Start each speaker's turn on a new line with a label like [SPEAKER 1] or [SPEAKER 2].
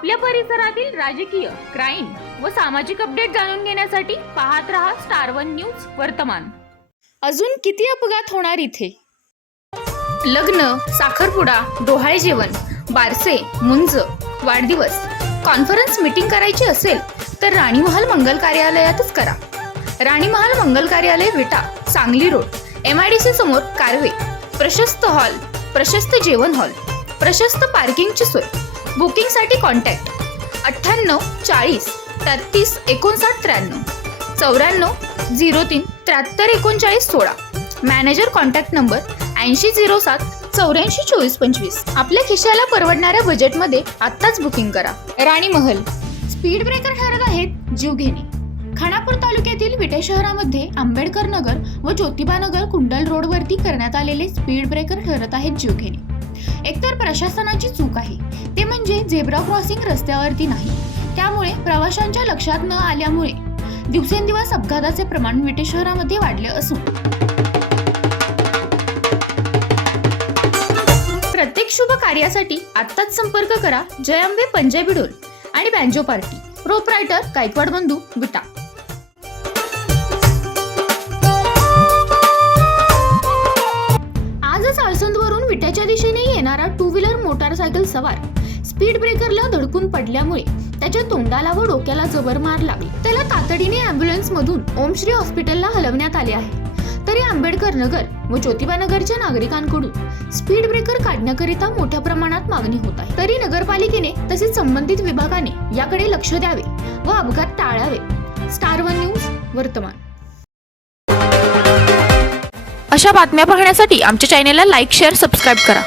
[SPEAKER 1] आपल्या परिसरातील राजकीय क्राईम व सामाजिक अपडेट जाणून घेण्यासाठी पाहत रहा स्टार वन न्यूज वर्तमान. अजून किती अपघात होणार इथे? लग्न साखरपुडा डोहाळे जेवण बारसे मुंज वाढदिवस. कॉन्फरन्स मीटिंग करायची असेल तर राणीमहाल मंगल कार्यालयातच करा. राणीमहाल मंगल कार्यालय Vita Sangli road M I D C समोर कारवे. प्रशस्त हॉल प्रशस्त जेवण हॉल प्रशस्त पार्किंगची सोय. बुकिंगसाठी कॉन्टॅक्ट. अठ्ठ्याण्णव चाळीस तेहतीस एकोणसाठ त्र्याण्णव. चौऱ्याण्णव झिरो तीन त्र्याहत्तर एकोणचाळीस सोळा. मॅनेजर कॉन्टॅक्ट नंबर ऐंशी झिरो सात चौऱ्याऐंशी चोवीस पंचवीस. आपल्या खिशाला परवडणाऱ्या बजेटमध्ये आत्ताच बुकिंग करा. राणी महल. स्पीड ब्रेकर ठरत आहेत जीवघेणी खानापूर तालुक्यातील विटे शहरामध्ये आंबेडकर नगर व ज्योतिबा नगर कुंडल रोडवरती करण्यात आलेले स्पीड ब्रेकर ठरत आहेत जीवघेणी एकतर प्रशासनाची चूक आहे. ते झेब्रा क्रॉसिंग रस्त्यावरती नाही. त्यामुळे प्रवाशांच्या लक्षात न आल्यामुळे दिवसेंदिवस अपघाताचे प्रमाण विटे शहरामध्ये वाढले असून. प्रत्येक शुभ कार्यासाठी आत्ताच संपर्क करा जयांबे पंजाबी डोल आणि बँजो पार्टी. प्रोप्रायटर गायकवाड बंधू विटा. आजच आळसंदवरून विट्याच्या दिशेने येणारा टू व्हीलर मोटारसायकल सवार. स्पीड ब्रेकरला धडकून पडल्यामुळे त्याच्या तोंडाला व डोक्याला जबर मार लागली. त्याला तातडीने अँब्युलन्स मधून ओमश्री हॉस्पिटलला हलवण्यात आले आहे. तरी आंबेडकर नगर व ज्योतिबा नगरच्या नागरिकांकडून स्पीड ब्रेकर काढण्याकरिता मोठ्या प्रमाणात मागणी होत आहे. तरी नगरपालिकेने तसेच संबंधित विभागाने याकडे लक्ष द्यावे व अपघात टाळावे. स्टार वन न्यूज वर्तमान. अशा बातम्या पाहण्यासाठी आमच्या चॅनेलला लाईक शेअर सबस्क्राईब करा.